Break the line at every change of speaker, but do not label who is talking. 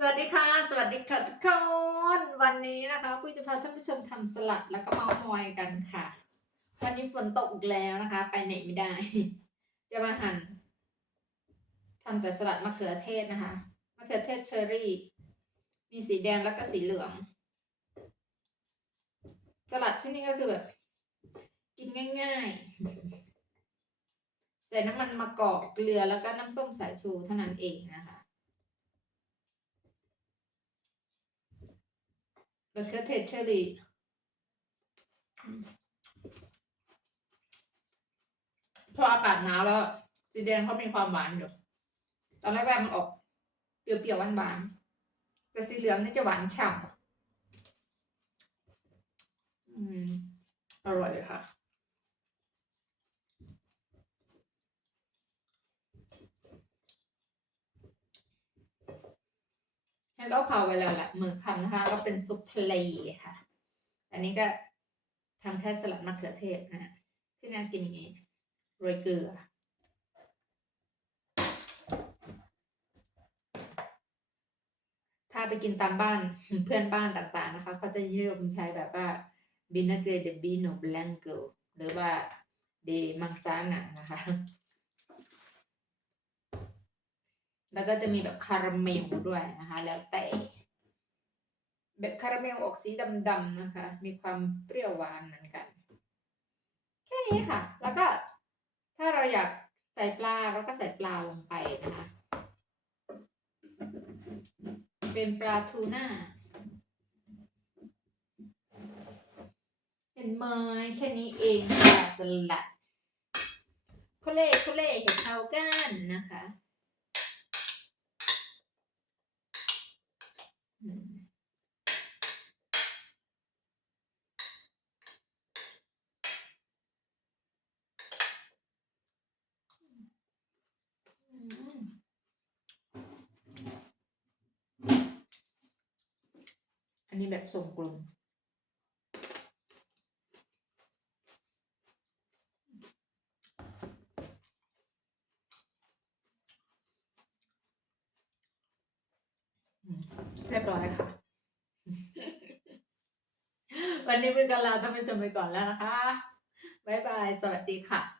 สวัสดีค่ะ สวัสดีค่ะทุกคนวันนี้นะคะปุ้ยจะพาท่านผู้ชมทำสลัดแล้วก็เมาส์มอยกันค่ะ วันนี้ฝนตกอีกแล้วนะคะ ไปไหนไม่ได้ จะมาหั่นทำแต่สลัดมะเขือเทศนะคะมะเขือเทศเชอรี่ มีสีแดงแล้วก็สีเหลือง สลัดที่นี่ก็คือแบบกินง่ายๆใส่น้ำมันมะกอกเกลือแล้วก็น้ำส้มสายชูเท่านั้นเองนะคะะเขือเทศเชอรี่พออากาศหนาวแล้วสีแดงเขามีความหวานอยู่ตอนแรกๆมันออกเปรี้ยวๆหวานๆแต่สีเหลืองนี่จะหวานฉ่ำอืมอร่อยเลยค่ะ ให้เราข่าวไวแล้วแหละหมึกคำนะคะ ก็เป็นซุปทะเลค่ะ อันนี้ก็ทำแค่สลัดมะเขือเทศนะที่น่ากินอย่างนี้โรยเกลือถ้าไปกินตามบ้านเพื่อนบ้านต่างๆนะคะเขาจะนิยมใช้แบบว่าบินาเกเดบิโนบลังโกลหรือว่าเดมังซานะนะคะ แล้วก็จะมีแบบคาราเมลด้วยนะคะ แล้วแต่แบบคาราเมลออกสีดำๆนะคะ มีความเปรี้ยวหวานเหมือนกัน แค่นี้ค่ะ แล้วก็ถ้าเราอยากใส่ปลาเราก็ใส่ปลาลงไปนะคะ เป็นปลาทูน่าเห็นไหมแค่นี้เองค่ะสลัดโคเล่โคเล่เห็ดเข้ากันนะคะ อันนี้แบบทรงกลม เร้อยค่ะ วันนี้เป็นการลาท่านผู้ชมไปก่อนแล้วนะคะ บ๊ายบาย สวัสดีค่ะ